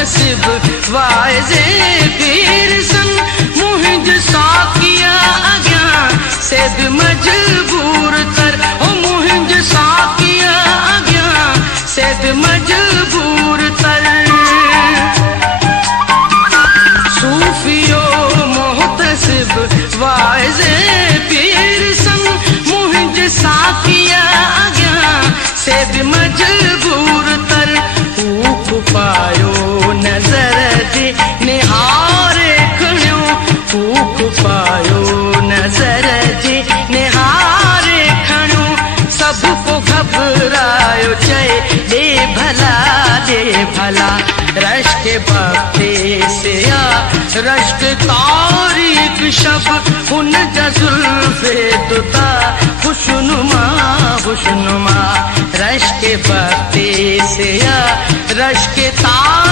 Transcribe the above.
मोहतसिब वाइज़े पीर सन मुहिंज साकिया अग्या सेद मजबूर कर ओ मुहिंज साकिया अग्या सेद मजबूर कर सूफियो मोहतसिब वाइज़े पीर सन मुहिंज साकिया अग्या सेद मजबूर तर ऊक पायो नजर जे निहारे खणियो ऊक पायो नजर जे निहारे खणियो सबको घबरायो चए दे भला रश्क बाते से आ रश्क तारीख शब उन जुल्फे दुता खुशनुमा खुशनुमा रश्क बाते से आ रश्क तारीख